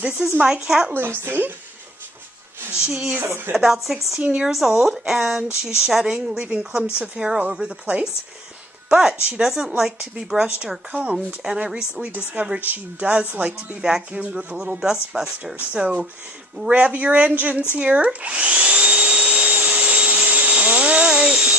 This is my cat, Lucy. She's about 16 years old, and she's shedding, leaving clumps of hair all over the place. But she doesn't like to be brushed or combed, and I recently discovered she does like to be vacuumed with a little dust buster. So rev your engines here. All right.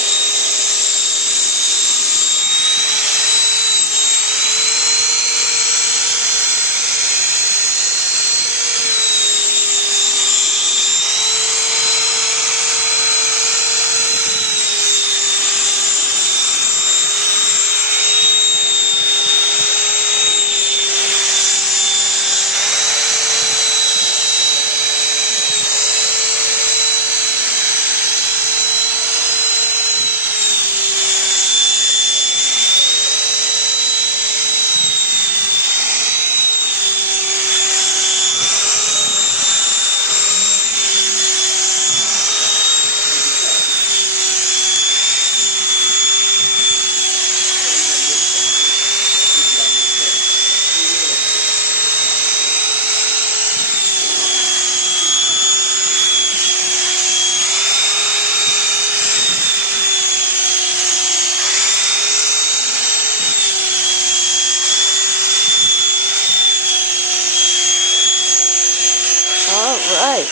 All right.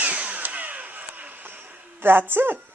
That's it.